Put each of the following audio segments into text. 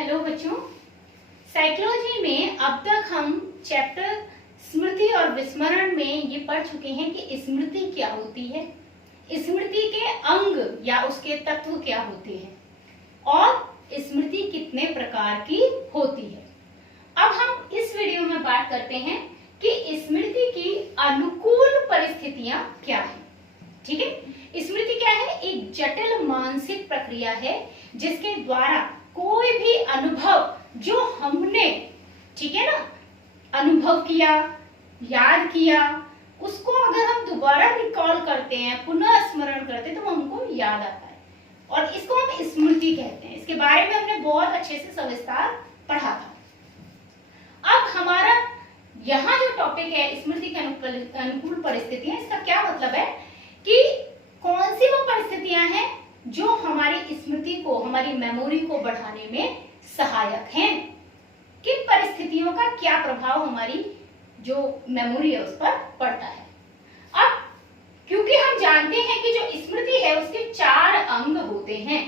Hello बच्चों, psychology में अब तक हम चैप्टर स्मृति और विस्मरण में ये पढ़ चुके हैं कि स्मृति क्या होती है, स्मृति के अंग या उसके तत्व क्या होते हैं और स्मृति कितने प्रकार की होती है। अब हम इस वीडियो में बात करते हैं कि स्मृति की अनुकूल परिस्थितियां क्या है। ठीक है, स्मृति क्या है? एक जटिल मानसिक प्रक्रिया है जिसके द्वारा कोई भी अनुभव जो हमने, ठीक है ना, अनुभव किया, याद किया, उसको अगर हम दोबारा रिकॉल करते हैं, पुनः स्मरण करते हैं, तो हमको याद आता है और इसको हम स्मृति कहते हैं। इसके बारे में हमने बहुत अच्छे से सविस्तार पढ़ा था। अब हमारा यहाँ जो टॉपिक है स्मृति के अनुकूल परिस्थितियां, इसका क्या मतलब है कि कौन सी वो परिस्थितियां हैं जो हमारी स्मृति को, हमारी मेमोरी को बढ़ाने में सहायक हैं। किन परिस्थितियों का क्या प्रभाव हमारी जो मेमोरी है उस पर पड़ता है। अब क्योंकि हम जानते हैं कि जो स्मृति है उसके 4 अंग होते हैं,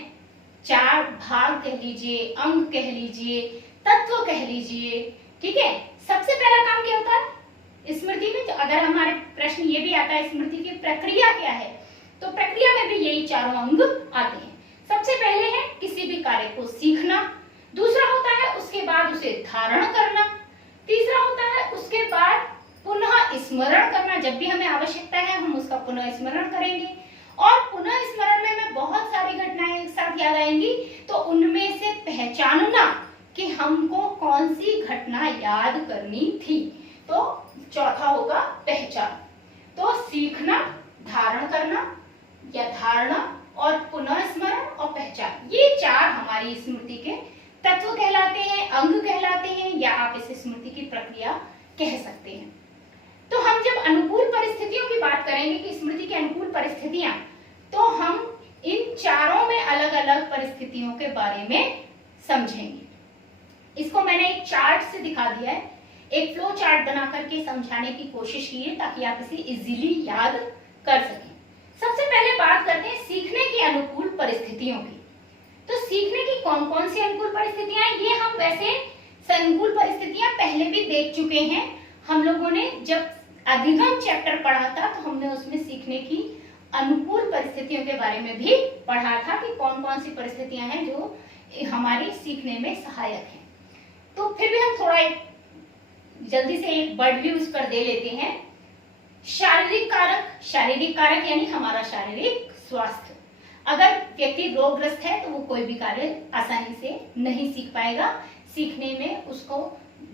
4 भाग कह लीजिए, अंग कह लीजिए, तत्व कह लीजिए। ठीक है, सबसे पहला काम क्या होता है स्मृति में? तो अगर हमारे प्रश्न ये भी आता है स्मृति की प्रक्रिया क्या है, तो प्रक्रिया में भी यही 4 अंग आते हैं। सबसे पहले है किसी भी कार्य को सीखना, दूसरा होता है उसके बाद उसे धारण करना, तीसरा होता है उसके बाद पुनः स्मरण करना, जब भी हमें आवश्यकता है हम उसका पुनः स्मरण करेंगे। और पुनः स्मरण में हमें बहुत सारी घटनाएं एक साथ याद आएंगी, तो उनमें से पहचानना कि हमको कौन सी घटना याद करनी थी। तो चौथा होगा पहचान। तो सीखना, धारण करना या धारणा और पुनः स्मरण और पहचान, ये 4 हमारी स्मृति के तत्व कहलाते हैं, अंग कहलाते हैं, या आप इसे स्मृति की प्रक्रिया कह सकते हैं। तो हम जब अनुकूल परिस्थितियों की बात करेंगे कि स्मृति की अनुकूल परिस्थितियां, तो हम इन चारों में अलग अलग परिस्थितियों के बारे में समझेंगे। इसको मैंने एक चार्ट से दिखा दिया है, एक फ्लो चार्ट बना करके समझाने की कोशिश की है ताकि आप इसे इजीली याद कर सकें। सबसे पहले बात करते हैं सीखने की अनुकूल परिस्थितियों की। तो सीखने की कौन कौन सी अनुकूल परिस्थितियां हैं, ये हम वैसे अनुकूल परिस्थितियां पहले भी देख चुके हैं। हम लोगों ने जब अधिगम चैप्टर पढ़ा था तो हमने उसमें सीखने की अनुकूल परिस्थितियों के बारे में भी पढ़ा था कि कौन कौन सी परिस्थितियां हैं जो हमारी सीखने में सहायक है। तो फिर भी हम थोड़ा जल्दी से एक वर्ड व्यू इस पर दे लेते हैं। शारीरिक कारक, शारीरिक कारक यानी हमारा शारीरिक स्वास्थ्य। अगर व्यक्ति रोगग्रस्त है तो वो कोई भी कार्य आसानी से नहीं सीख पाएगा, सीखने में उसको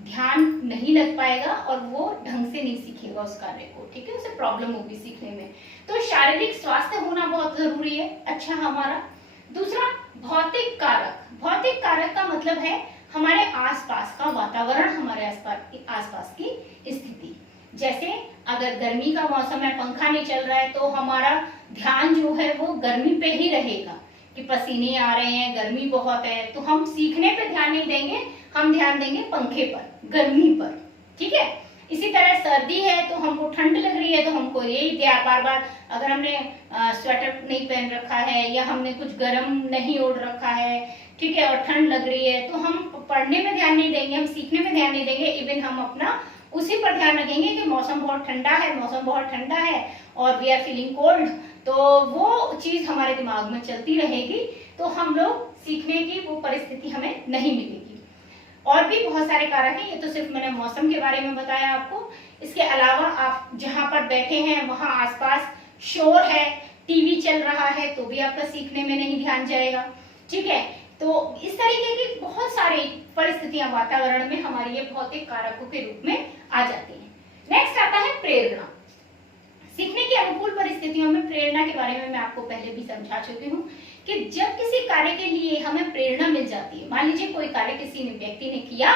ध्यान नहीं लग पाएगा और वो ढंग से नहीं सीखेगा उस कार्य को। ठीक है, उसे प्रॉब्लम होगी सीखने में। तो शारीरिक स्वास्थ्य होना बहुत जरूरी है, अच्छा हमारा। दूसरा भौतिक कारक। भौतिक कारक का मतलब है हमारे आसपास का वातावरण, हमारे आसपास की स्थिति। जैसे अगर गर्मी का मौसम है, पंखा नहीं चल रहा है, तो हमारा ध्यान जो है वो गर्मी पे ही रहेगा कि पसीने आ रहे हैं, गर्मी बहुत है, तो हम सीखने पे ध्यान नहीं देंगे, हम ध्यान देंगे पंखे पर, गर्मी पर। ठीक है, इसी तरह सर्दी है तो हमको ठंड लग रही है तो हमको यही बार बार, अगर हमने स्वेटर नहीं पहन रखा है या हमने कुछ गर्म नहीं ओढ़ रखा है, ठीक है, और ठंड लग रही है, तो हम पढ़ने में ध्यान नहीं देंगे, हम सीखने में ध्यान नहीं देंगे, इवन हम अपना उसी पर ध्यान रखेंगे कि मौसम बहुत ठंडा है, मौसम बहुत ठंडा है और वी आर फीलिंग कोल्ड, तो वो चीज हमारे दिमाग में चलती रहेगी, तो हम लोग सीखने की वो परिस्थिति हमें नहीं मिलेगी। और भी बहुत सारे कारक हैं, ये तो सिर्फ मैंने मौसम के बारे में बताया आपको। इसके अलावा आप जहां पर बैठे हैं वहां आसपास शोर है, टीवी चल रहा है, तो भी आपका सीखने में नहीं ध्यान जाएगा। ठीक है, तो इस तरीके की बहुत सारी परिस्थितियां वातावरण में हमारी ये भौतिक कारकों के रूप में आ जाती हैं। नेक्स्ट आता है प्रेरणा। सीखने की अनुकूल परिस्थितियों में प्रेरणा के बारे में मैं आपको पहले भी समझा चुकी हूँ कि जब किसी कार्य के लिए हमें प्रेरणा मिल जाती है, मान लीजिए कोई कार्य किसी ने व्यक्ति ने किया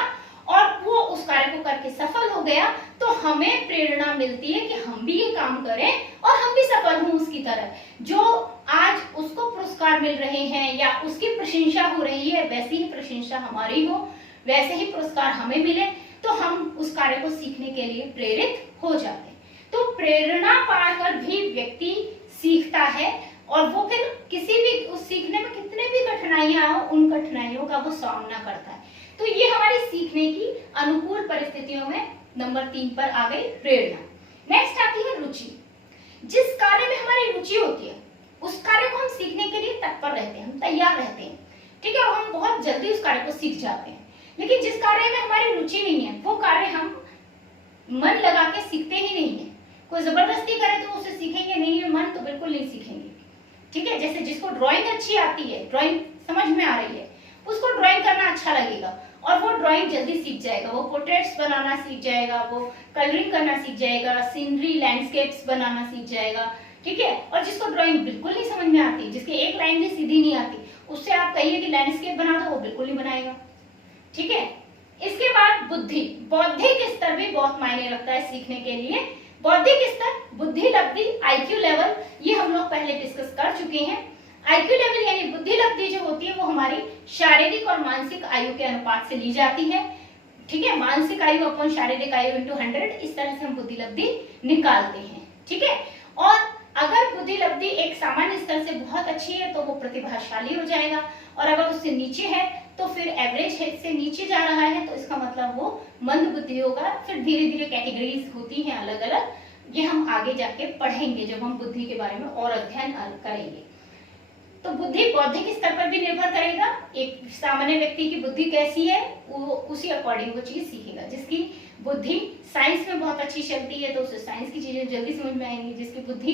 और वो उस कार्य को करके सफल हो गया, तो हमें प्रेरणा मिलती है कि हम भी ये काम करें और हम भी सफल हों उसकी तरह। जो आज उसको पुरस्कार मिल रहे हैं या उसकी प्रशंसा हो रही है, वैसी ही प्रशंसा हमारी हो, वैसे ही पुरस्कार हमें मिले, तो हम उस कार्य को सीखने के लिए प्रेरित हो जाते हैं। तो प्रेरणा पाकर भी व्यक्ति सीखता है और वो फिर किसी भी उस सीखने में कितने भी कठिनाइयां हो, उन कठिनाइयों का वो सामना करता है। तो ये हमारी सीखने की अनुकूल परिस्थितियों में नंबर 3 पर आ गई प्रेरणा। नेक्स्ट आती है रुचि। जिस कार्य में हमारी रुचि होती है उस कार्य को हम सीखने के लिए तत्पर रहते हैं, हम तैयार रहते हैं, ठीक है, और हम बहुत जल्दी उस कार्य को सीख जाते हैं। लेकिन जिस कार्य में हमारी रुचि नहीं है वो कार्य हम मन लगा के सीखते ही नहीं है। कोई जबरदस्ती करे तो उसे सीखेंगे नहीं, मन तो बिल्कुल नहीं सीखेंगे, ठीक है। जैसे जिसको ड्राइंग अच्छी आती है, ड्राइंग समझ में आ रही है, उसको ड्राइंग करना अच्छा लगेगा और वो ड्राइंग जल्दी सीख जाएगा, वो पोर्ट्रेट्स बनाना सीख जाएगा, वो कलरिंग करना सीख जाएगा, सीनरी लैंडस्केप्स बनाना सीख जाएगा, ठीक है। और जिसको ड्राइंग बिल्कुल नहीं समझ में आती, जिसकी एक लाइन भी सीधी नहीं आती, उससे आप कहिए कि लैंडस्केप बना दो, वो बिल्कुल नहीं बनाएगा, ठीक है। इसके बाद बुद्धि, बौद्धिक स्तर भी बहुत मायने रखता है सीखने के लिए। बौद्धिक स्तर, बुद्धि लब्धि, आईक्यू लेवल, ये हम लोग पहले डिस्कस कर चुके हैं। आईक्यू लेवल यानी बुद्धि लब्धि जो होती है वो हमारी शारीरिक और मानसिक आयु के अनुपात से ली जाती है, ठीक है। मानसिक आयु अपॉन शारीरिक आयु इंटू 100, इस तरह से हम बुद्धि लब्धि निकालते हैं, ठीक है। और अगर बुद्धि लब्धि एक सामान्य स्तर से बहुत अच्छी है तो वो प्रतिभाशाली हो जाएगा, और अगर उससे नीचे है तो फिर एवरेज से नीचे जा रहा है तो इसका मतलब वो मंद बुद्धि होगा। फिर धीरे धीरे कैटेगरीज होती हैं अलग अलग, ये हम आगे जाके पढ़ेंगे जब हम बुद्धि के बारे में और अध्ययन करेंगे। तो बुद्धि बौद्धिक स्तर पर भी निर्भर करेगा। एक सामान्य व्यक्ति की बुद्धि कैसी है वो उसी अकॉर्डिंग वो चीज सीखेगा। जिसकी बुद्धि साइंस में बहुत अच्छी चलती है तो उसे साइंस की चीजें जल्दी समझ में आएंगी। जिसकी बुद्धि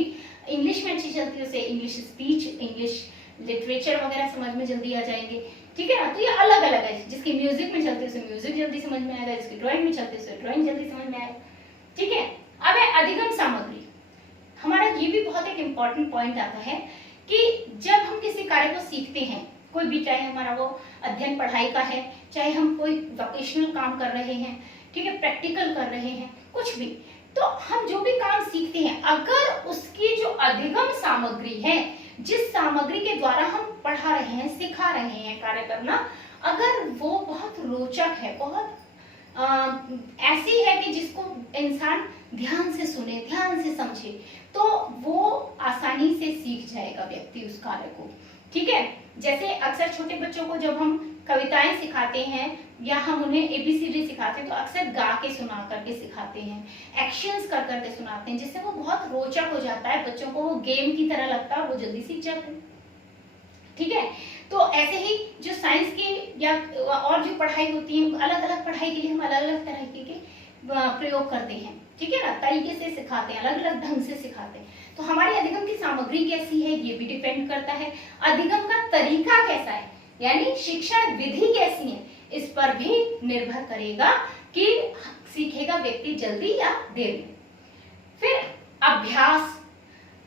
इंग्लिश में अच्छी चलती है उसे इंग्लिश स्पीच, इंग्लिश लिटरेचर वगैरह समझ में जल्दी आ जाएंगे, ठीक है ना। तो ये अलग अलग है। जिसकी म्यूजिक में चलती है उसे म्यूजिक जल्दी समझ में आएगा, जिसकी ड्राइंग में चलती है उसे ड्राइंग जल्दी समझ में आएगा, ठीक है। अब है अधिगम सामग्री। हमारा ये भी बहुत एक इम्पॉर्टेंट पॉइंट आता है कि जब हम किसी कार्य को सीखते हैं, कोई भी, चाहे हमारा वो अध्ययन पढ़ाई का है, चाहे हम कोई वोकेशनल काम कर रहे हैं, ठीक है, प्रैक्टिकल कर रहे हैं, कुछ भी, तो हम जो भी काम सीखते हैं अगर उसकी जो अधिगम सामग्री है, जिस सामग्री के द्वारा हम पढ़ा रहे हैं, सिखा रहे हैं कार्य करना, अगर वो बहुत रोचक है, बहुत ऐसी है कि जिसको इंसान ध्यान से सुने, ध्यान से समझे, तो वो आसानी से सीख जाएगा व्यक्ति उस कार्य को, ठीक है। जैसे अक्सर छोटे बच्चों को जब हम कविताएं सिखाते हैं या हम उन्हें एबीसीडी सिखाते हैं तो अक्सर गा के सुना करके सिखाते हैं, एक्शंस कर करके सुनाते हैं, जिससे वो बहुत रोचक हो जाता है, बच्चों को वो गेम की तरह लगता है और वो जल्दी सीख जाते हैं, ठीक है। तो ऐसे ही जो साइंस की या और जो पढ़ाई होती है, अलग अलग पढ़ाई के लिए हम अलग अलग तरह के प्रयोग करते हैं, ठीक है ना, तरीके से सिखाते हैं, अलग अलग ढंग से सिखाते हैं। तो हमारी अधिगम की सामग्री कैसी है ये भी डिपेंड करता है। अधिगम का तरीका कैसा है, यानी शिक्षण विधि कैसी है, इस पर भी निर्भर करेगा कि सीखेगा व्यक्ति जल्दी या देर में। फिर अभ्यास,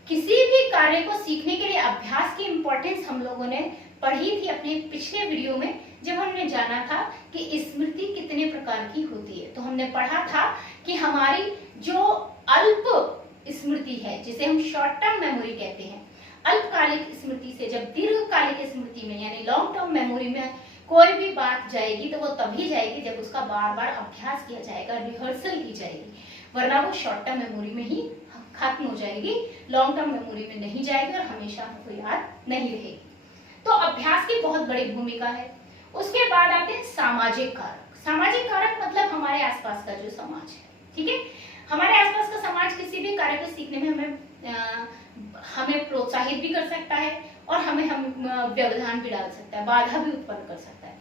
किसी भी कार्य को सीखने के लिए अभ्यास की इंपॉर्टेंस हम लोगों ने पढ़ी थी अपने पिछले वीडियो में, जब हमने जाना था कि स्मृति कितने प्रकार की होती है। तो हमने पढ़ा था कि हमारी जो अल्प स्मृति है, जिसे हम शॉर्ट टर्म मेमोरी कहते हैं, अल्पकालिक स्मृति से जब दीर्घकालिक स्मृति में यानी लॉन्ग टर्म मेमोरी में कोई भी बात जाएगी तो वो तभी जाएगी जब उसका बार बार अभ्यास किया जाएगा, रिहर्सल की जाएगी, वरना वो शॉर्ट टर्म मेमोरी में ही खत्म हो जाएगी, लॉन्ग टर्म मेमोरी में नहीं जाएगी और हमेशा हमको याद नहीं रहेगी। तो अभ्यास की बहुत बड़ी भूमिका है। उसके बाद आते हैं सामाजिक कारक। सामाजिक कारक मतलब हमारे आसपास का जो समाज है, ठीक है, हमारे आसपास का समाज किसी भी कार्य को सीखने में हमें प्रोत्साहित भी कर सकता है और हमें व्यवधान भी डाल सकता है, बाधा भी उत्पन्न कर सकता है।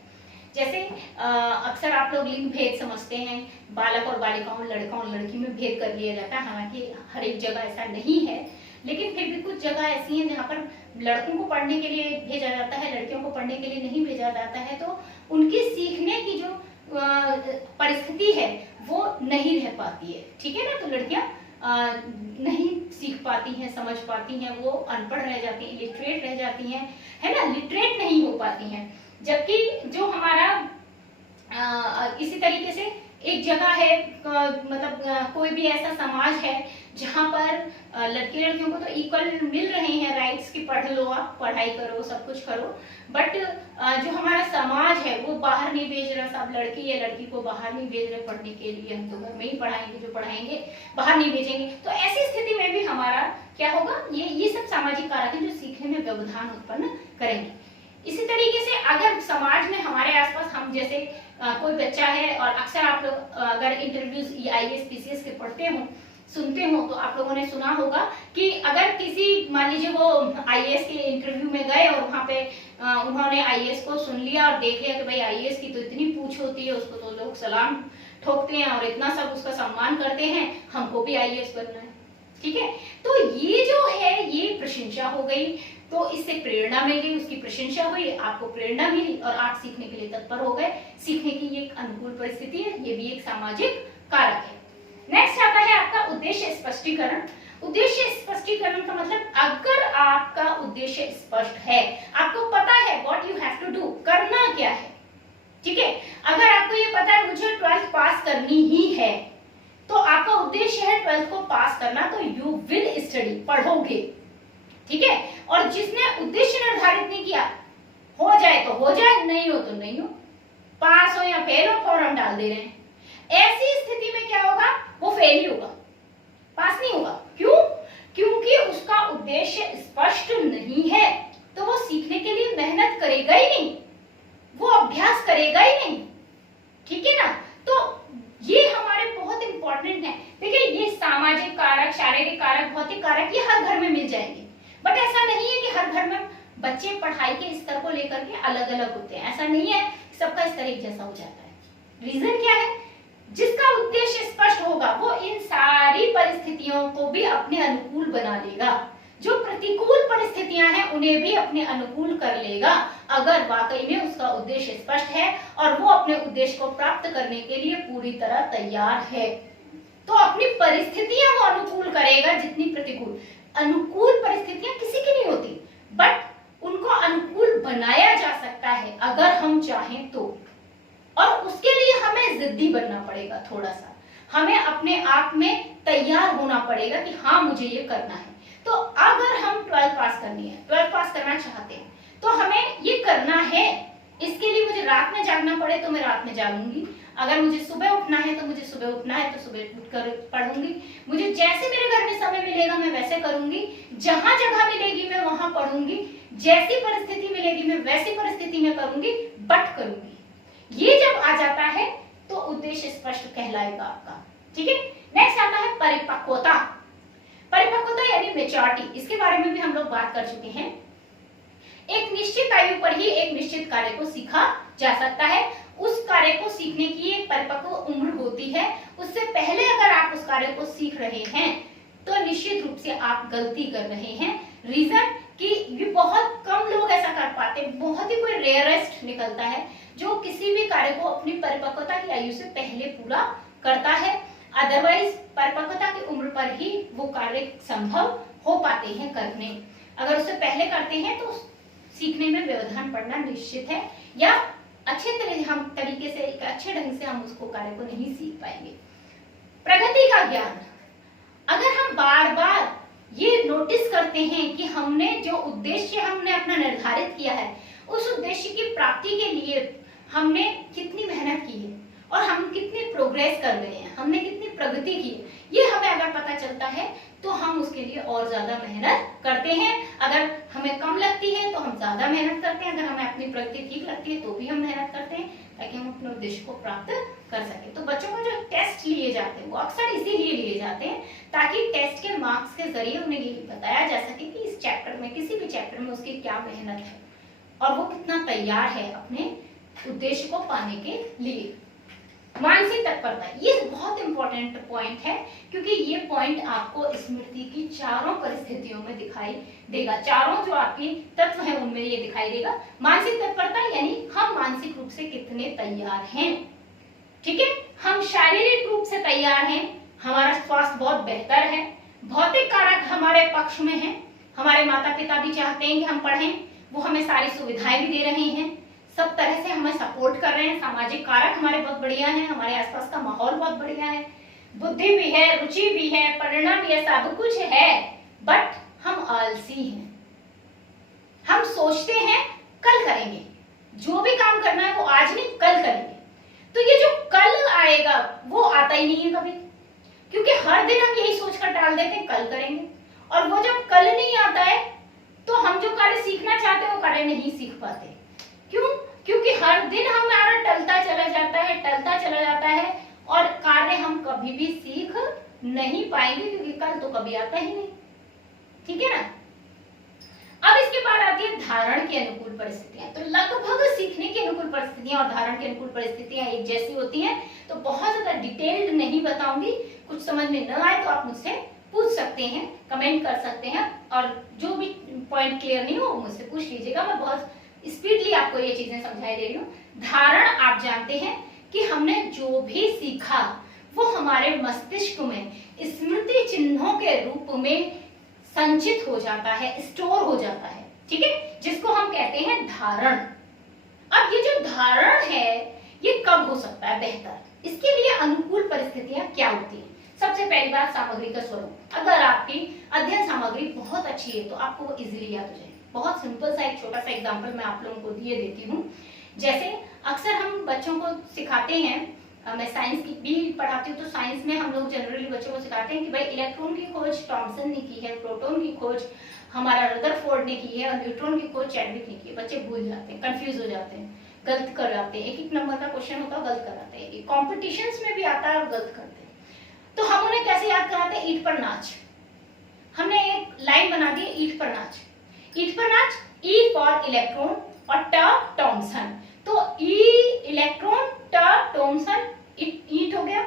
जैसे अक्सर आप लोग लिंग भेद समझते हैं, बालक और बालिकाओं, लड़का और लड़की में भेद कर लिया जाता है, हालांकि हर एक जगह ऐसा नहीं है, लेकिन फिर भी कुछ जगह ऐसी हैं जहाँ पर लड़कों को पढ़ने के लिए भेजा जाता है, लड़कियों को पढ़ने के लिए नहीं भेजा जाता है, तो उनकी सीखने की जो परिस्थिति है वो नहीं रह पाती है, ठीक है ना। तो लड़कियां नहीं सीख पाती हैं, समझ पाती हैं, वो अनपढ़ रह जाती हैं, लिटरेट रह जाती हैं, है ना, लिटरेट नहीं हो पाती हैं। जबकि जो हमारा इसी तरीके से एक जगह है, मतलब कोई भी ऐसा समाज है जहाँ पर लड़के लड़कियों को तो इक्वल मिल रहे हैं राइट्स की, पढ़ लो, आप पढ़ाई करो, सब कुछ करो, बट जो हमारा समाज है वो बाहर नहीं भेज रहा, सब लड़की या लड़की को बाहर नहीं भेज रहे पढ़ने के लिए, हम तो घर में ही पढ़ाएंगे, जो पढ़ाएंगे बाहर नहीं भेजेंगे। तो ऐसी स्थिति में भी हमारा क्या होगा, ये सब सामाजिक कारक हैं जो सीखने में व्यवधान उत्पन्न करेंगे। इसी तरीके से अगर समाज में हमारे आसपास हम जैसे कोई बच्चा है, और अक्सर आप लोग अगर इंटरव्यूज आईएएस पीसीएस के पढ़ते हो सुनते हो तो आप लोगों ने सुना होगा कि अगर किसी मान लीजिए वो आईएएस के इंटरव्यू में गए और वहां पे उन्होंने आईएएस को सुन लिया और देख लिया कि भाई आईएएस की तो इतनी पूछ होती है, उसको तो लोग सलाम ठोकते हैं और इतना सब उसका सम्मान करते हैं, हमको भी आईएएस बनना है, ठीक है। तो ये जो है ये प्रशंसा हो गई, तो इससे प्रेरणा मिल गई, उसकी प्रशंसा हुई, आपको प्रेरणा मिली और आप सीखने के लिए तत्पर हो गए। सीखने की ये एक अनुकूल परिस्थिति है, ये भी एक सामाजिक कारक है। नेक्स्ट आता है आपका उद्देश्य स्पष्टीकरण। उद्देश्य स्पष्टीकरण का मतलब अगर आपका उद्देश्य स्पष्ट है, आपको पता है what you have to do, करना क्या है, ठीक है। अगर आपको ये पता है मुझे 12th पास करनी ही है, तो आपका उद्देश्य है 12th को पास करना, तो यू विल स्टडी, पढ़ोगे, ठीक है। और जिसने उद्देश्य निर्धारित नहीं किया, हो जाए तो हो जाए, नहीं हो तो नहीं हो, पास हो या फेल हो, फॉर्म डाल दे रहे हैं, ऐसी स्थिति में क्या होगा, वो फेल ही होगा, पास नहीं होगा। क्यों? क्योंकि उसका उद्देश्य स्पष्ट नहीं है, तो वो सीखने के लिए मेहनत करेगा ही नहीं, वो अभ्यास करेगा ही नहीं, ठीक है ना। तो ये हमारे बहुत इंपॉर्टेंट है। देखिए ये सामाजिक कारक, शारीरिक कारक, भौतिक कारक ये हर घर में मिल जाएंगे, बट ऐसा नहीं है कि हर घर में बच्चे पढ़ाई के स्तर को लेकर के अलग अलग होते हैं, ऐसा नहीं है, सबका स्तर एक जैसा हो जाता है। रीजन क्या है, जिसका उद्देश्य स्पष्ट होगा वो इन सारी परिस्थितियों को भी अपने अनुकूल बना लेगा, जो प्रतिकूल परिस्थितियां हैं उन्हें भी अपने अनुकूल कर लेगा, अगर वाकई में उसका उद्देश्य स्पष्ट है और वो अपने उद्देश्य को प्राप्त करने के लिए पूरी तरह तैयार है। तो अपनी परिस्थितियां वो अनुकूल करेगा जितनी प्रतिकूल। अनुकूल परिस्थितियां किसी की नहीं होती, बट उनको अनुकूल बनाया जा सकता है अगर हम चाहें तो, और उसके लिए हमें जिद्दी बनना पड़ेगा, थोड़ा सा हमें अपने आप में तैयार होना पड़ेगा कि हाँ मुझे ये करना है। तो अगर हम 12th पास करनी है, 12th पास करना चाहते हैं, तो हमें ये करना है, इसके लिए मुझे रात में जागना पड़े तो मैं रात में जागूंगी, अगर मुझे सुबह उठना है तो मुझे सुबह उठना है तो सुबह उठकर पढ़ूंगी, मुझे जैसे मेरे घर में समय मिलेगा मैं वैसे करूंगी, जहां जगह मिलेगी मैं वहां पढ़ूंगी, जैसी परिस्थिति मिलेगी मैं वैसी परिस्थिति में करूंगी, बट करूंगी। ये जब आ जाता है तो उद्देश्य स्पष्ट कहलाएगा आपका, ठीक है। नेक्स्ट आता है परिपक्वता। परिपक्वता यानी मैच्योरिटी, इसके बारे में भी हम लोग बात कर चुके हैं। एक निश्चित आयु पर ही एक निश्चित कार्य को सीखा जा सकता है, उस कार्य को सीखने की एक परिपक्व उम्र होती है, उससे पहले अगर आप उस कार्य को सीख रहे हैं तो निश्चित रूप से आप गलती कर रहे हैं। रीजन कि ये बहुत कम लोग ऐसा कर पाते, बहुत ही कोई रेयरेस्ट निकलता है जो किसी भी कार्य को अपनी परिपक्वता की आयु से पहले पूरा करता है, अदरवाइज परिपक्वता की उम्र पर ही वो कार्य संभव हो पाते हैं करने। अगर उससे पहले करते हैं तो सीखने में व्यवधान पड़ना निश्चित है, या अच्छे तरीके से एक अच्छे ढंग से हम उसको कार्य को नहीं सीख पाएंगे। प्रगति का ज्ञान, अगर हम बार बार ये नोटिस करते हैं कि हमने जो उद्देश्य हमने अपना निर्धारित किया है, उस उद्देश्य की प्राप्ति के लिए हमने कितनी मेहनत की है और हम कितनी प्रोग्रेस कर रहे हैं, हमने कितनी प्रगति की है, ये हमें अगर पता चलता है तो हम उसके लिए और ज्यादा मेहनत करते हैं। अगर हमें कम लगती है तो हम ज्यादा मेहनत करते हैं, अगर हमें अपनी प्रगति ठीक लगती है तो भी हम मेहनत करते हैं ताकि हम अपने उद्देश्य को प्राप्त कर सके। तो बच्चों को जो टेस्ट लिए जाते हैं वो अक्सर इसीलिए लिए जाते हैं ताकि टेस्ट के मार्क्स के जरिए उन्हें ये बताया जा सके कि इस चैप्टर में, किसी भी चैप्टर में उसकी क्या मेहनत है और वो कितना तैयार है अपने उद्देश्य को पाने के लिए। मानसिक तत्परता, ये बहुत इंपॉर्टेंट पॉइंट है क्योंकि ये पॉइंट आपको स्मृति की चारों परिस्थितियों में दिखाई देगा, चारों जो आपके तत्व हैं उनमें ये दिखाई देगा। मानसिक तत्परता यानी हम मानसिक रूप से कितने तैयार हैं, ठीक है। हम शारीरिक रूप से तैयार हैं, हमारा स्वास्थ्य बहुत बेहतर है, भौतिक कारक हमारे पक्ष में है, हमारे माता पिता भी चाहते हैं कि हम पढ़ें, वो हमें सारी सुविधाएं भी दे रहे हैं, सब तरह से हमें सपोर्ट कर रहे हैं, सामाजिक कारक हमारे बहुत बढ़िया हैं, हमारे आसपास का माहौल बहुत बढ़िया है, बुद्धि भी है, रुचि भी है, परिणाम भी है, सब कुछ है, बट हम आलसी हैं। हम सोचते हैं कल करेंगे, जो भी काम करना है वो आज नहीं कल करेंगे, तो ये जो कल आएगा वो आता ही नहीं है कभी, क्योंकि हर दिन हम यही सोचकर टाल देते हैं कल करेंगे, और वो जब कल नहीं आता है तो हम जो कार्य सीखना चाहते हैं वो कार्य नहीं सीख पाते। क्यों? क्योंकि हर दिन हमारा टलता चला जाता है और कार्य हम कभी भी सीख नहीं पाएंगे, क्योंकि कल तो कभी आता ही नहीं। ठीक है ना। अब इसके बाद आती है धारण की अनुकूल परिस्थितियां। तो लगभग सीखने की अनुकूल परिस्थितियां और धारण की अनुकूल परिस्थितियां एक जैसी होती हैं, तो बहुत ज्यादा डिटेल्ड नहीं बताऊंगी। कुछ समझ में न आए तो आप मुझसे पूछ सकते हैं, कमेंट कर सकते हैं, और जो भी पॉइंट क्लियर नहीं हो मुझसे पूछ लीजिएगा। मैं बहुत स्पीडली आपको ये चीजें समझाई दे रही हूँ। धारण आप जानते हैं कि हमने जो भी सीखा वो हमारे मस्तिष्क में स्मृति चिन्हों के रूप में संचित हो जाता है, स्टोर हो जाता है। ठीक है, जिसको हम कहते हैं धारण। अब ये जो धारण है ये कब हो सकता है बेहतर, इसके लिए अनुकूल परिस्थितियां क्या होती है? सबसे पहली बात, सामग्री का स्वरूप। अगर आपकी अध्ययन सामग्री बहुत अच्छी है तो आपको वो इजीली याद हो जाएगी। बहुत सिंपल सा एक छोटा सा एग्जांपल मैं आप लोगों को दिए देती हूँ। जैसे अक्सर हम बच्चों को सिखाते हैं, मैं साइंस की भी पढ़ाती हूँ, तो साइंस में हम लोग जनरली बच्चों को सिखाते हैं कि भाई इलेक्ट्रॉन की खोज टॉमसन ने की है, प्रोटॉन की खोज हमारा रदरफोर्ड ने की है, और न्यूट्रॉन की खोज चैडविक ने की है। बच्चे भूल जाते हैं, कंफ्यूज हो जाते हैं, गलत कर जाते हैं। एक नंबर का क्वेश्चन होता है, गलत कराते हैं। कॉम्पिटिशन्स में भी आता है और गलत करते हैं। तो हम उन्हें कैसे याद कराते हैं? ईंट पर नाच। हमने एक लाइन बना दी, ईंट पर नाच। ईंट पर नाच, ई फॉर इलेक्ट्रॉन और ट टॉमसन। तो ई इलेक्ट्रॉन, ट टॉमसन, ईंट हो गया।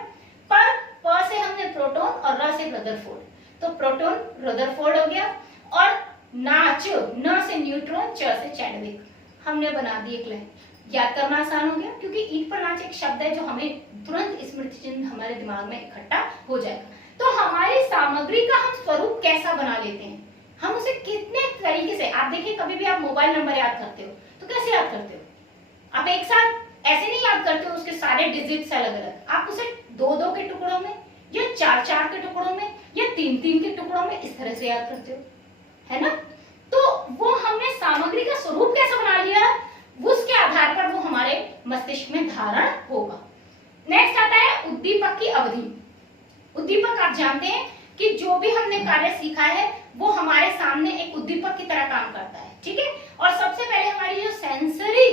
पर प से हमने प्रोटॉन और र से रदरफोर्ड, तो प्रोटॉन रदरफोर्ड हो गया। और नाच, न से न्यूट्रॉन, च से चैडविक। हमने बना दी एक लाइन। याद करना आसान हो गया, क्योंकि ईंट पर नाच एक शब्द है जो हमें तुरंत स्मृति चिन्ह हमारे दिमाग में इकट्ठा हो जाएगा। तो हमारी सामग्री का हम स्वरूप कैसा बना लेते हैं, हम उसे कितने तरीके से, आप देखिए कभी भी आप मोबाइल नंबर याद करते हो तो कैसे याद करते हो? आप एक साथ ऐसे नहीं याद करते हो उसके सारे डिजिट्स अलग अलग, आप उसे 2-2 के टुकड़ों में या 4-4 के टुकड़ों में या 3-3 के टुकड़ों में इस तरह से याद करते हो, है ना। तो वो हमने सामग्री का स्वरूप कैसे बना लिया, उसके आधार पर वो हमारे मस्तिष्क में धारण होगा। नेक्स्ट आता है उद्दीपक की अवधि। उद्दीपक आप जानते हैं कि जो भी हमने कार्य सीखा है वो हमारे सामने एक उद्दीपक की तरह काम करता है। ठीक है, और सबसे पहले हमारी जो सेंसरी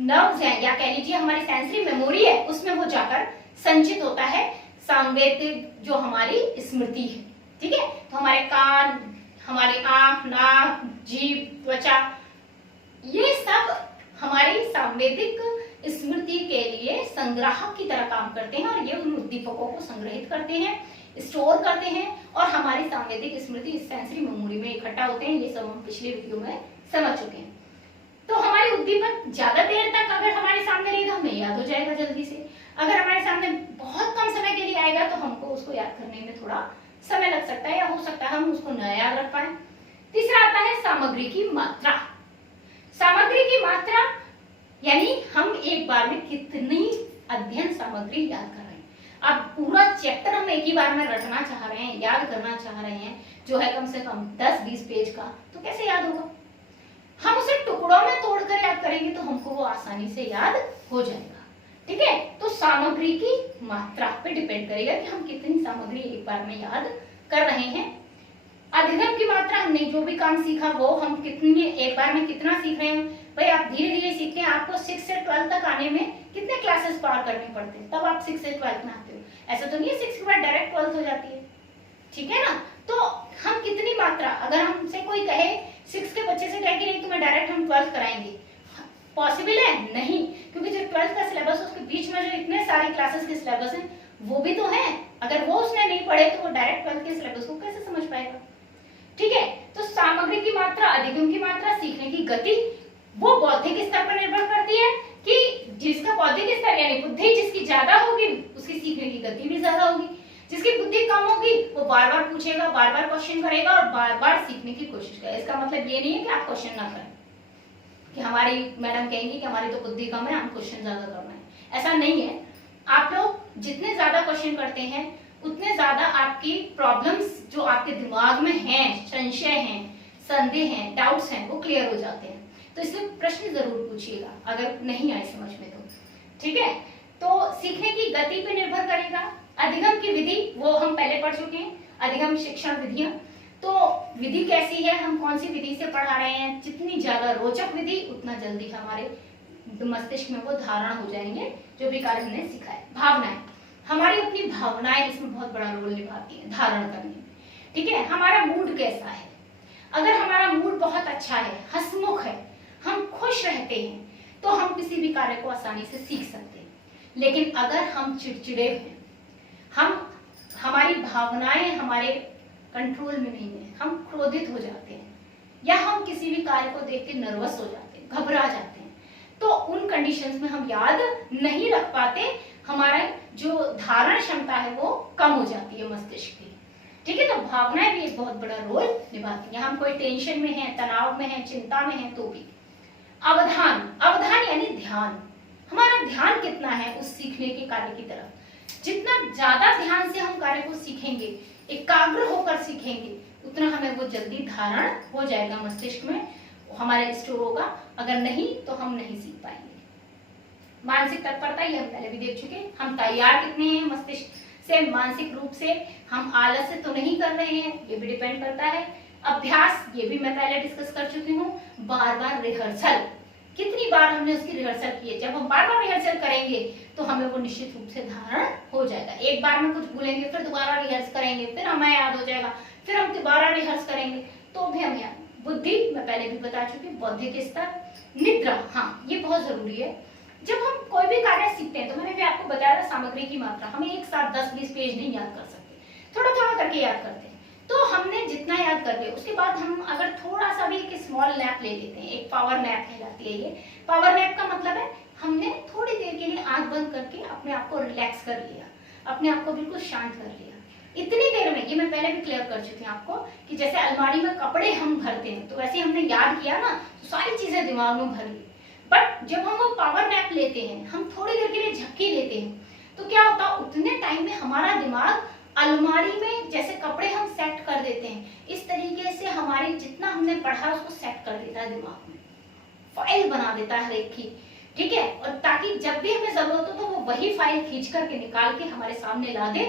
नर्व्स हैं, या कह लीजिए हमारी सेंसरी मेमोरी है, उसमें वो जाकर संचित होता है सांवेदिक जो हमारी स्मृति है। ठीक है, तो हमारे कान, हमारी आंख, नाक, जीभ, त्वचा, ये सब हमारी सांवेदिक स्मृति के लिए संग्राहक की तरह काम करते हैं, और ये उन उद्दीपकों को संग्रहित करते हैं, स्टोर करते हैं, और हमारी सांवेदिक स्मृति सेंसरी मेमोरी में इकट्ठा होते हैं। ये सब हम पिछले वीडियो में समझ चुके हैं। तो हमारी उद्दीपक ज्यादा देर तक अगर हमारे सामने रहेगा हमें याद हो जाएगा जल्दी से। अगर हमारे सामने बहुत कम समय के लिए आएगा तो हमको उसको याद करने में थोड़ा समय लग सकता है, या हो सकता है हम उसको न याद रख पाए। तीसरा आता है सामग्री की मात्रा। सामग्री की मात्रा यानी हम एक बार में कितनी अध्ययन सामग्री याद कर रहे हैं। अब पूरा चैप्टर हम एक ही बार में रटना चाह रहे हैं, याद करना चाह रहे हैं, जो है कम से कम 10-20 पेज का, तो कैसे याद होगा? हम उसे टुकड़ों में तोड़कर याद करेंगे तो हमको वो आसानी से याद हो जाएगा। ठीक है, तो सामग्री की मात्रा पे डिपेंड करेगा कि हम कितनी सामग्री एक बार में याद कर रहे हैं। अधिगम की मात्रा, हमने जो भी काम सीखा वो हम कितनी एक बार में कितना सीख रहे हैं। भाई आप धीरे धीरे सीखते हैं, आपको 6 से 12 तक आने में कितने क्लासेस पार करने पड़ते हैं, तब आप 6 से 12 में आते हो। ऐसा तो नहीं है 6 के बाद डायरेक्ट 12th हो जाती है। ठीक है ना, तो हम कितनी मात्रा, अगर हमसे कोई कहे 6 के बच्चे से कहे कि नहीं तुम्हें डायरेक्ट हम 12th कराएंगे, पॉसिबल है? नहीं, क्योंकि जो 12th का सिलेबस उसके बीच में जो इतने सारे क्लासेस के सिलेबस हैं वो भी तो है। अगर वो उसने नहीं पढ़े तो वो डायरेक्ट 12th के सिलेबस को कैसे समझ पाएगा? ठीक है, तो सामग्री की मात्रा, अधिगम की मात्रा, सीखने की गति, वो बौद्धिक स्तर पर निर्भर करती है कि जिसका बौद्धिक स्तर यानी बुद्धि जिसकी ज्यादा होगी उसकी सीखने की गति भी ज्यादा होगी। जिसकी बुद्धि कम होगी वो बार बार पूछेगा, बार बार क्वेश्चन करेगा और बार बार सीखने की कोशिश करेगा। इसका मतलब ये नहीं है कि आप क्वेश्चन ना करें, कि हमारी मैडम कहेंगी कि हमारी तो बुद्धि कम है, हम क्वेश्चन ज्यादा करना है, ऐसा नहीं है। आप लोग जितने ज्यादा क्वेश्चन करते हैं उतने ज्यादा आपकी प्रॉब्लम्स जो आपके दिमाग में हैं, संशय हैं, संदेह हैं, डाउट्स हैं, वो क्लियर हो जाते हैं। तो इसलिए प्रश्न जरूर पूछिएगा अगर नहीं आए समझ में तो। ठीक है, तो सीखने की गति पे निर्भर करेगा। अधिगम की विधि वो हम पहले पढ़ चुके हैं, अधिगम शिक्षण विधियां। तो तो विधि कैसी है, हम कौन सी विधि से पढ़ा रहे हैं, जितनी ज्यादा रोचक विधि उतना जल्दी हमारे मस्तिष्क में वो धारण हो जाएंगे जो भी कार्य हमने सीखा है। भावनाएं, हमारी अपनी भावनाएं इसमें बहुत बड़ा रोल निभाती है धारण करने में। ठीक है, हमारा मूड कैसा है, अगर हमारा मूड बहुत अच्छा है, हंसमुख है, हम खुश रहते हैं, तो हम किसी भी कार्य को आसानी से सीख सकते हैं। लेकिन अगर हम चिड़चिड़े हैं, हमारी भावनाएं हमारे कंट्रोल में नहीं है, हम क्रोधित हो जाते हैं, या हम किसी भी कार्य को देख के नर्वस हो जाते हैं, घबरा जाते हैं, तो उन कंडीशंस में हम याद नहीं रख पाते, हमारा जो धारण क्षमता है वो कम हो जाती है मस्तिष्क की। ठीक है, तो भावनाएं भी एक बहुत बड़ा रोल निभाती हैं। हम कोई टेंशन में हैं, तनाव में हैं, चिंता में हैं, तो भी अवधान, अवधान यानी ध्यान, हमारा ध्यान कितना है उस सीखने के कार्य की तरफ। जितना ज्यादा ध्यान से हम कार्य को सीखेंगे, एकाग्र होकर सीखेंगे, उतना हमें वो जल्दी धारण हो जाएगा, मस्तिष्क में हमारे स्टोर होगा। अगर नहीं तो हम नहीं सीख पाएंगे। मानसिक तत्परता ये हम पहले भी देख चुके, हम तैयार कितने हैं मस्तिष्क से, मानसिक रूप से, हम आलस से तो नहीं कर रहे हैं, ये भी डिपेंड करता है। अभ्यास, ये भी मैं पहले डिस्कस कर चुकी हूँ। बार बार रिहर्सल, कितनी बार हमने उसकी रिहर्सल की है, जब हम बार बार रिहर्सल करेंगे तो हमें वो निश्चित रूप से धारण हो जाएगा। एक बार में कुछ भूलेंगे, फिर दोबारा रिहर्स करेंगे, फिर हमें याद हो जाएगा, फिर हम दोबारा रिहर्स करेंगे तो भी हम याद। बुद्धि मैं पहले भी बता चुकी, बौद्धिक स्तर। निद्रा, हाँ ये बहुत जरूरी है। जब हम कोई भी कार्य सीखते हैं तो मैंने भी आपको बताया था सामग्री की मात्रा, हमें एक साथ 10-20 पेज नहीं याद कर सकते, थोड़ा थोड़ा करके याद करते हैं। तो हमने जितना याद कर लिया उसके बाद हम अगर थोड़ा सा भी एक स्मॉल नैप ले लेते हैं, एक पावर नैप कहलाती है ये। पावर नैप का मतलब है हमने थोड़ी देर के लिए आंख बंद करके अपने आप को रिलैक्स कर लिया, अपने आप को बिल्कुल शांत कर लिया। इतनी देर में, ये मैं पहले भी क्लियर कर चुकी हूँ आपको, कि जैसे अलमारी में कपड़े हम भरते हैं तो वैसे हमने याद किया ना, तो सारी चीजें दिमाग में भर ली। बट जब हम वो पावर नैप लेते हैं, हम थोड़ी देर के लिए झपकी लेते हैं, तो क्या होता है उतने टाइम में हमारा दिमाग अलमारी में जैसे कपड़े हम सेट कर देते हैं, इस तरीके से हमारी जितना हमने पढ़ा उसको सेट कर देता है दिमाग में, फाइल बना देता है हर एक की। ठीक है, और ताकि जब भी हमें जरूरत हो तो वो वही फाइल खींच करके निकाल के हमारे सामने ला दे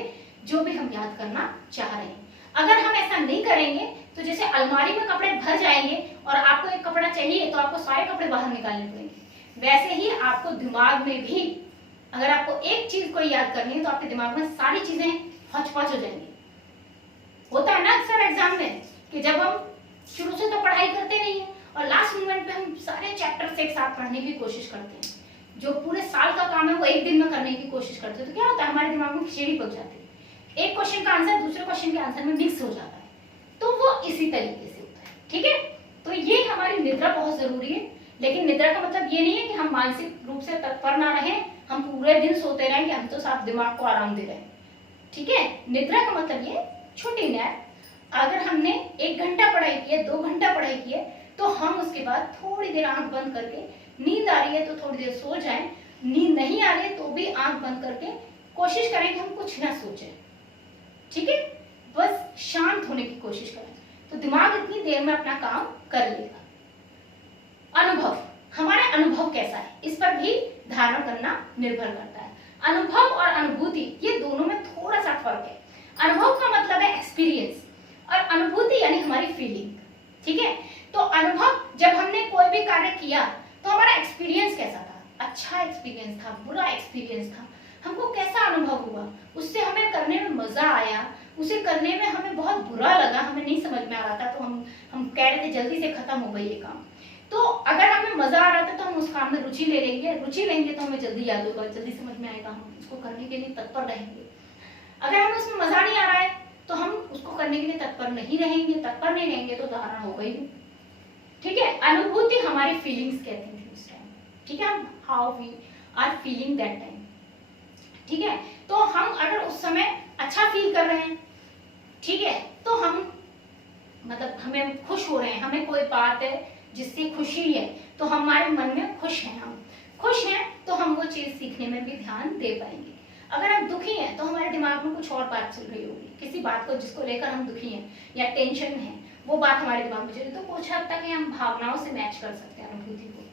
जो भी हम याद करना चाह रहे हैं। अगर हम ऐसा नहीं करेंगे तो जैसे अलमारी में कपड़े भर जाएंगे और आपको एक कपड़ा चाहिए तो आपको सारे कपड़े बाहर निकालने पड़ेंगे। वैसे ही आपको दिमाग में भी अगर आपको एक चीज को याद करनी है तो आपके दिमाग में सारी चीजें हौच-पौच हो जाएंगी। होता है ना अक्सर एग्जाम में कि जब हम शुरू से तो पढ़ाई करते नहीं है और लास्ट मोमेंट पे हम सारे चैप्टर्स एक साथ पढ़ने की कोशिश करते हैं, जो पूरे साल का काम है वो एक दिन में करने की कोशिश करते हैं, तो क्या होता है हमारे दिमाग में खिचड़ी पक जाती है, एक क्वेश्चन का आंसर दूसरे क्वेश्चन के आंसर में मिक्स हो जाता है। तो वो इसी तरीके से होता है। ठीक है, तो ये हमारी निद्रा बहुत जरूरी है। लेकिन निद्रा का मतलब ये नहीं है कि हम मानसिक रूप से तत्पर ना रहें, हम पूरे दिन सोते रहेंगे, हम तो साफ दिमाग को आराम दे रहे हैं। ठीक है, निद्रा का मतलब ये छोटी नैप। अगर हमने 1 घंटा पढ़ाई की है, 2 घंटा पढ़ाई की है, तो हम उसके बाद थोड़ी देर आंख बंद करके, नींद आ रही है तो थोड़ी देर सो जाएं, नींद नहीं आ रही है तो भी आंख बंद करके कोशिश करें कि हम कुछ ना सोचें। ठीक है, बस शांत होने की कोशिश करें तो दिमाग इतनी देर में अपना काम कर लेगा। अनुभव, हमारा अनुभव कैसा है इस पर भी धारण करना निर्भर करता है। अनुभव और अनुभूति ये दोनों में थोड़ा सा फर्क है। अनुभव का मतलब है एक्सपीरियंस और अनुभूति यानी हमारी फीलिंग। ठीक है, तो अनुभव जब हमने कोई भी कार्य किया तो हमारा एक्सपीरियंस कैसा था, अच्छा एक्सपीरियंस था, बुरा एक्सपीरियंस था, हमको कैसा अनुभव हुआ, उससे हमें करने में मजा आया, उसे करने में हमें बहुत बुरा लगा, हमें नहीं समझ में आ रहा था तो हम कह रहे थे जल्दी से खत्म हो गई ये काम। तो अगर हमें मजा आ रहा था तो हम उस काम में रुचि ले लेंगे, रुचि लेंगे तो हमें जल्दी याद होगा, जल्दी समझ में आएगा, हम उसको करने के लिए तत्पर रहेंगे। अगर हमें उसमें मजा नहीं आ रहा है तो हम उसको करने के लिए तत्पर नहीं रहेंगे तो धारणा होगा ही नहीं। ठीक है, अनुभूति हमारी फीलिंग्स कहते हैं उस टाइम। ठीक है, how we are feeling that time. ठीक है, तो हम अगर उस समय अच्छा फील कर रहे हैं, ठीक है, तो हम मतलब हमें खुश हो रहे हैं, हमें कोई बात है जिससे खुशी है तो हमारे मन में खुश हैं, हम खुश हैं तो हम वो चीज सीखने में भी ध्यान दे पाएंगे। अगर हम दुखी हैं तो हमारे दिमाग में कुछ और बात चल रही होगी, किसी बात को जिसको लेकर हम दुखी हैं या टेंशन में हैं, वो बात हमारे दिमाग में चल रही, तो कुछ हद तक हम भावनाओं से मैच कर सकते हैं अनुभूति को।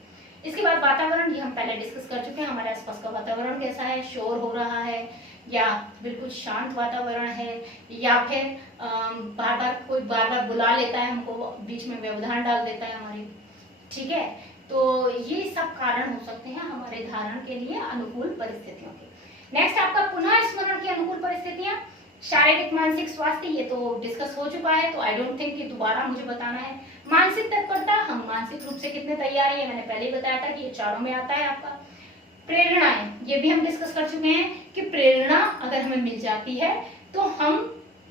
इसके बाद वातावरण, ये हम पहले डिस्कस कर चुके हैं, हमारे आसपास का वातावरण कैसा है, शोर हो रहा है, या बिल्कुल शांत वातावरण है, या फिर कोई बार बार बुला लेता है हमको, बीच में व्यवधान डाल देता है हमारी, ठीक है। तो ये सब कारण हो सकते हैं हमारे धारण के लिए अनुकूल परिस्थितियों के। नेक्स्ट आपका पुनः स्मरण की अनुकूल परिस्थितियां, शारीरिक मानसिक स्वास्थ्य, ये तो डिस्कस हो चुका है, तो आई डोंट थिंक कि दोबारा मुझे बताना है। मानसिक तत्परता, हम मानसिक रूप से कितने तैयार हैं, मैंने पहले ही बताया था कि ये चारों में आता है आपका। प्रेरणाएं, ये भी हम डिस्कस कर चुके हैं कि प्रेरणा अगर हमें मिल जाती है तो हम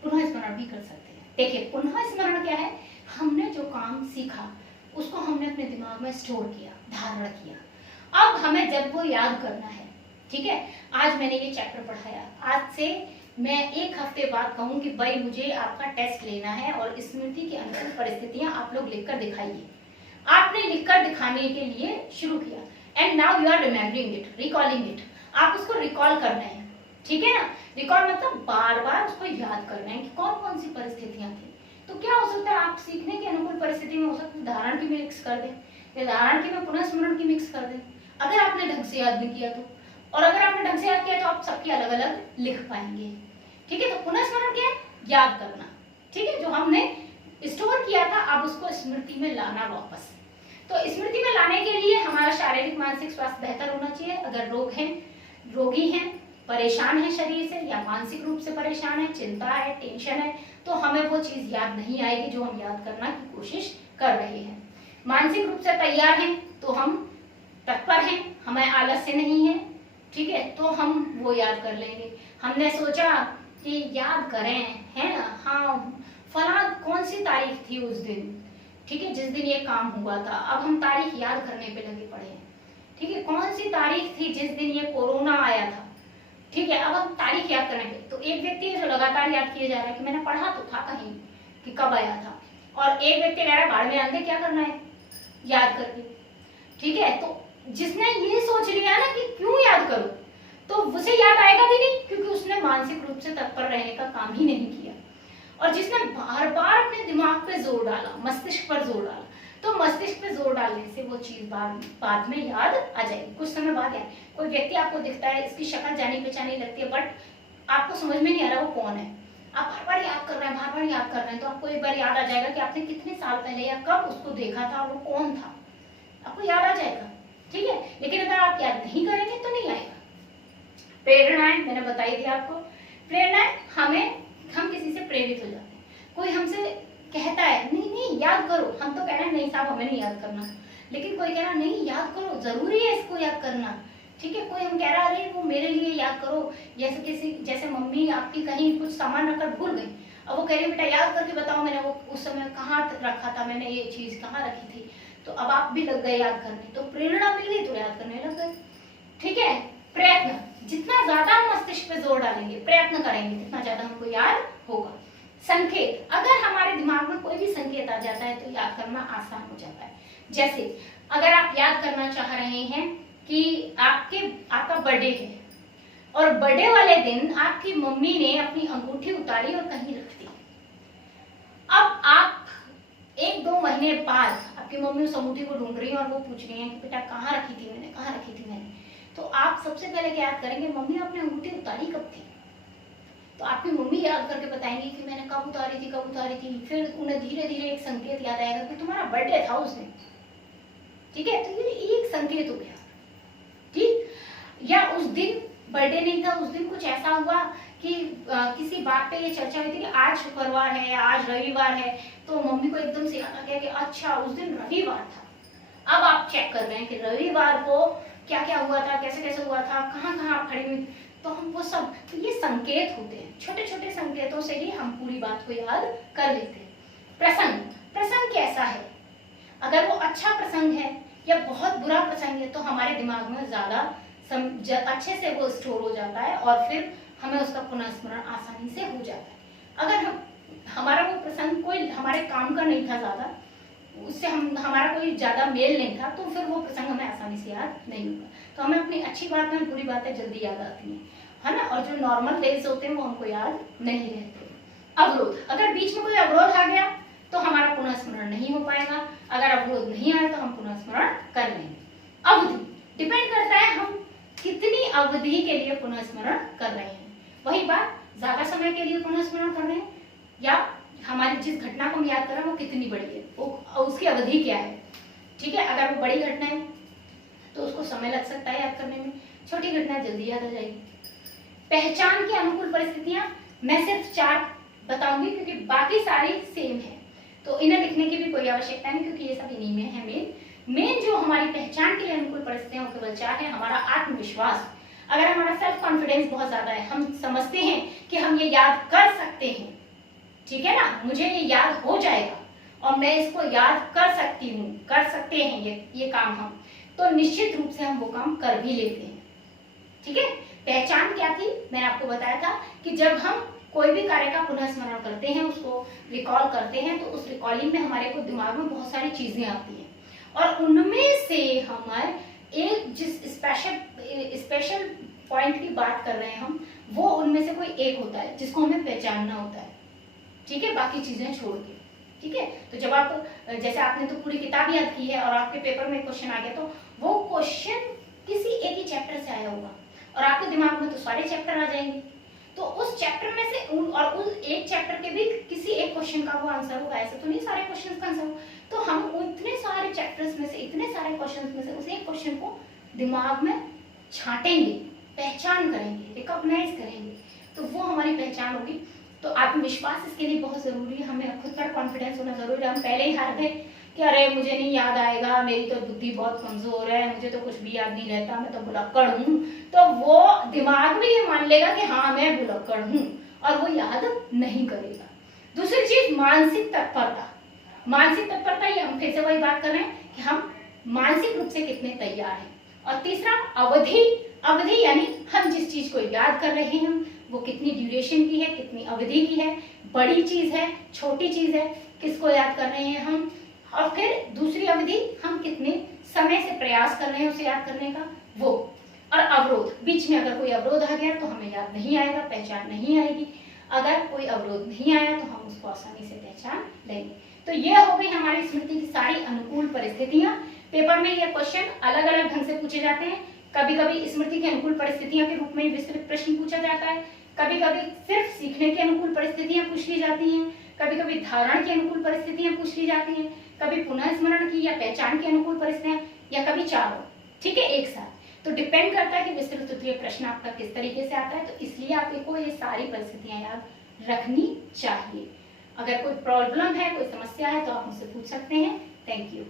पुनः स्मरण भी कर सकते हैं। देखिए पुनः स्मरण क्या है, हमने जो काम सीखा उसको हमने अपने दिमाग में स्टोर किया, धारण किया, अब हमें जब वो याद करना है, ठीक है। आज मैंने ये चैप्टर पढ़ाया, आज से मैं एक हफ्ते बाद कहूँ कि भाई मुझे आपका टेस्ट लेना है और स्मृति की अनुकूल परिस्थितियां आप लोग लिखकर दिखाइए। आपने लिखकर दिखाने के लिए शुरू किया, and now you are remembering it, recalling it, आप उसको रिकॉल करना है, ठीक है ना। रिकॉल मतलब बार बार उसको याद करना है कि कौन कौन सी परिस्थितियां थी। तो क्या हो सकता है, आप सीखने की अनुकूल परिस्थिति में हो सकता है धारण की मिक्स कर दें, या धारण की में पुनः स्मरण की मिक्स कर दें, अगर आपने ढंग से याद नहीं किया तो। और अगर आपने ढंग से याद किया तो आप सबकी अलग अलग लिख पाएंगे, ठीक है। तो पुनः स्मरण क्या है, याद करना, ठीक है। जो हमने स्टोर किया था अब उसको स्मृति में लाना वापस। तो स्मृति में लाने के लिए हमारा शारीरिक मानसिक स्वास्थ्य बेहतर होना चाहिए। अगर रोगी हैं, परेशान है शरीर से या मानसिक रूप से परेशान है, चिंता है, टेंशन है, तो हमें वो चीज याद नहीं आएगी जो हम याद करना की कोशिश कर रहे हैं। मानसिक रूप से तैयार हैं तो हम तत्पर हैं, हमें आलस्य नहीं है, ठीक है, तो हम वो याद कर लेंगे। हमने सोचा कि याद करें, है ना, हाँ फला कौन सी तारीख थी उस दिन, ठीक है, जिस दिन ये काम हुआ था, अब हम तारीख याद करने पे लगे पड़े हैं, ठीक है। कौन सी तारीख थी जिस दिन ये कोरोना आया था, ठीक है, अब हम तारीख याद करने पे। तो एक व्यक्ति है जो लगातार याद किए जा रहा है कि मैंने पढ़ा तो था कहीं कि कब आया था, और एक व्यक्ति कह रहा है बाढ़ में आंदे क्या करना है याद करके, ठीक है। तो जिसने ये सोच लिया ना कि क्यों याद करो, तो उसे याद आएगा भी नहीं, क्योंकि उसने मानसिक रूप से तत्पर रहने का काम ही नहीं किया। और जिसने बार बार अपने दिमाग पे जोर डाला, मस्तिष्क पर जोर डाला, तो मस्तिष्क पे जोर डालने से वो चीज बाद में याद आ जाएगी, कुछ समय बाद याद। कोई व्यक्ति आपको दिखता है, इसकी शक्ल जानी पहचानी लगती है, बट आपको समझ में नहीं आ रहा वो कौन है, आप बार बार याद कर रहे हैं, बार बार याद कर रहे हैं, तो आपको एक बार याद आ जाएगा कि आपने कितने साल पहले या कब उसको देखा था, वो कौन था, आपको याद आ जाएगा, ठीक है। लेकिन अगर आप याद नहीं करेंगे तो नहीं आएगा। प्रेरणाएं मैंने बताई थी आपको, प्रेरणाएं हम किसी से प्रेरित हो जाते हैं, कोई हमसे कहता है नहीं नहीं याद करो, हम तो कह रहे हैं नहीं साहब हमें नहीं याद करना, लेकिन कोई कह रहा नहीं याद करो, जरूरी है इसको याद करना, ठीक है। कोई हम कह रहा अरे वो मेरे लिए याद करो, जैसे मम्मी आपकी कहीं कुछ सामान रखकर भूल गई, अब वो कह रही बेटा याद करके बताओ मैंने वो उस समय कहाँ रखा था, मैंने ये चीज कहाँ रखी थी, तो अब आप भी लग गए याद करने, तो प्रेरणा मिल गई तो याद करने लग गए, ठीक है। प्रयत्न, जितना ज्यादा हम मस्तिष्क पे जोर डालेंगे, प्रयत्न करेंगे, जितना ज्यादा हमको याद होगा। संकेत, अगर हमारे दिमाग में कोई भी संकेत आ जाता है तो याद करना आसान हो जाता है। जैसे अगर आप याद करना चाह रहे हैं कि आपका बर्थडे है और बर्थडे वाले दिन आपकी मम्मी ने अपनी अंगूठी उतारी और कहीं रख दी, अब आप 1-2 महीने बाद आपकी मम्मी उस अंगूठी को ढूंढ रही है और वो पूछ रही है कि बेटा कहाँ रखी थी मैंने, कहाँ रखी थी मैंने, तो आप सबसे पहले क्या याद करेंगे, मम्मी आपने अंगूठी उतारी कब थी, तो आपकी मम्मी याद करके बताएंगी कि मैंने कब उतारी थी, कब उतारी थी। फिर उन्हें धीरे धीरे एक संकेत याद आएगा कि तुम्हारा बर्थडे था उस दिन, ठीक है, तो ये एक संकेत हो गया, ठीक। या उस दिन बर्थडे नहीं था, उस दिन कुछ ऐसा हुआ कि किसी बात पे ये चर्चा हुई थी कि आज शुक्रवार है या आज रविवार है, तो मम्मी को एकदम से याद आ गया कि अच्छा उस दिन रविवार था। अब आप चेक कर रहे हैं कि रविवार को क्या क्या हुआ था, कैसे कैसे हुआ था, कहाँ कहाँ आप खड़ी हुई, तो हम वो सब, तो ये संकेत होते हैं, छोटे छोटे संकेतों से ही हम पूरी बात को याद कर लेते हैं। प्रसंग कैसा है, अगर वो अच्छा प्रसंग है या बहुत बुरा प्रसंग है तो हमारे दिमाग में ज्यादा अच्छे से वो स्टोर हो जाता है और फिर हमें उसका पुनर्स्मरण आसानी से हो जाता है। अगर हमारा वो प्रसंग कोई हमारे काम का नहीं था, ज्यादा उससे हमारा कोई ज्यादा मेल नहीं था, तो फिर वो प्रसंग हमें आसानी से याद नहीं होगा। तो हमें अपनी अच्छी बात में बुरी बातें जल्दी याद आती हैं, है ना, और जो नॉर्मल डेज होते हैं वो हमको याद नहीं रहते। अवरोध, अगर बीच में कोई अवरोध आ गया तो हमारा पुनर्स्मरण नहीं हो पाएगा, अगर अवरोध नहीं आया तो हम पुनर्स्मरण कर लेंगे। अवधि डिपेंड करता है हम कितनी अवधि के लिए पुनर्स्मरण कर रहे हैं। वही बात, ज्यादा समय के लिए पुनः स्मरण कर रहे हैं या हमारी जिस घटना को हम याद कर रहे हैं वो कितनी बड़ी है, वो उसकी अवधि क्या है। ठीक है, अगर वो बड़ी घटना है तो उसको समय लग सकता है याद करने में, छोटी घटना जल्दी याद आ जाएगी। पहचान की अनुकूल परिस्थितियां मैं सिर्फ 4 बताऊंगी क्योंकि बाकी सारी सेम है, तो इन्हें लिखने की भी कोई आवश्यकता नहीं क्योंकि ये सब इन्हीं में है। मेन जो हमारी पहचान के लिए अनुकूल परिस्थितियां केवल 4 है। हमारा आत्मविश्वास, अगर हमारा सेल्फ कॉन्फिडेंस बहुत ज्यादा है, हम समझते हैं कि हम ये याद कर सकते हैं, ठीक है ना, मुझे ये याद हो जाएगा और मैं इसको याद कर सकती हूँ, कर सकते हैं ये काम हम, तो निश्चित रूप से हम वो काम कर भी लेते हैं। ठीक है, पहचान क्या थी, मैंने आपको बताया था कि जब हम कोई भी कार्य का पुनः स्मरण करते हैं, उसको रिकॉल करते हैं, तो उस रिकॉलिंग में हमारे को दिमाग में बहुत सारी चीजें आती हैं और उनमें से हमारे एक जिस स्पेशल पॉइंट की बात कर रहे हैं हम, वो उनमें से कोई एक होता है जिसको हमें पहचानना होता है। ठीक है, बाकी चीजें छोड़ के। ठीक है, तो जब आप, जैसे आपने तो पूरी किताब याद की है और आपके पेपर में क्वेश्चन आ गया, तो वो क्वेश्चन किसी एक ही चैप्टर से आया होगा और आपके दिमाग में तो सारे चैप्टर आ जाएंगे, तो उस चैप्टर में से और उस एक चैप्टर के भी किसी एक क्वेश्चन का वो आंसर होगा, ऐसे तो नहीं सारे क्वेश्चन का आंसर हो। तो हम इतने सारे चैप्टर्स में से, इतने सारे क्वेश्चन में से उस एक क्वेश्चन को दिमाग में छांटेंगे, पहचान करेंगे, रिकॉग्नाइज करेंगे, तो वो हमारी पहचान होगी। तो आत्मविश्वास इसके लिए बहुत जरूरी है, हमें खुद पर कॉन्फिडेंस होना जरूरी है। हम पहले ही हार गए कि अरे मुझे नहीं याद आएगा, मेरी तो बुद्धि बहुत कमजोर है, मुझे तो कुछ भी याद नहीं रहता, मैं तो भुलक्कड़ हूँ, तो वो दिमाग भी ये मान लेगा कि हाँ मैं भुलक्कड़ हूँ और वो याद नहीं करेगा। दूसरी चीज मानसिक तत्परता। मानसिक तत्परता, ये हम फिर से वही बात कर रहे हैं कि हम मानसिक रूप से कितने तैयार हैं। और तीसरा अवधि। अवधि यानी हम जिस चीज को याद कर रहे हैं वो कितनी ड्यूरेशन की है, कितनी अवधि की है, बड़ी चीज है, छोटी चीज है, किसको याद कर रहे हैं हम। और फिर दूसरी अवधि, हम कितने समय से प्रयास कर रहे हैं उसे याद करने का, वो। और अवरोध, बीच में अगर कोई अवरोध आ गया तो हमें याद नहीं आएगा, पहचान नहीं आएगी। अगर कोई अवरोध नहीं आया तो हम उसको आसानी से पहचान लेंगे। तो ये हो गई हमारी स्मृति की सारी अनुकूल परिस्थितियां। पेपर में ये क्वेश्चन अलग अलग ढंग से पूछे जाते हैं। कभी कभी स्मृति की अनुकूल परिस्थितियों के रूप में विस्तृत प्रश्न पूछा जाता है, कभी कभी सिर्फ सीखने की अनुकूल परिस्थितियां पूछ ली जाती हैं, कभी कभी धारण की अनुकूल परिस्थितियां पूछ ली जाती हैं, कभी पुनः स्मरण की या पहचान की अनुकूल परिस्थितियां, या कभी चारों। ठीक है, एक साथ। तो डिपेंड करता है कि विस्तृत उत्तरीय प्रश्न आपका किस तरीके से आता है, तो इसलिए आपको ये सारी परिस्थितियां याद रखनी चाहिए। अगर कोई प्रॉब्लम है, कोई समस्या है तो आप मुझसे पूछ सकते हैं। Thank you.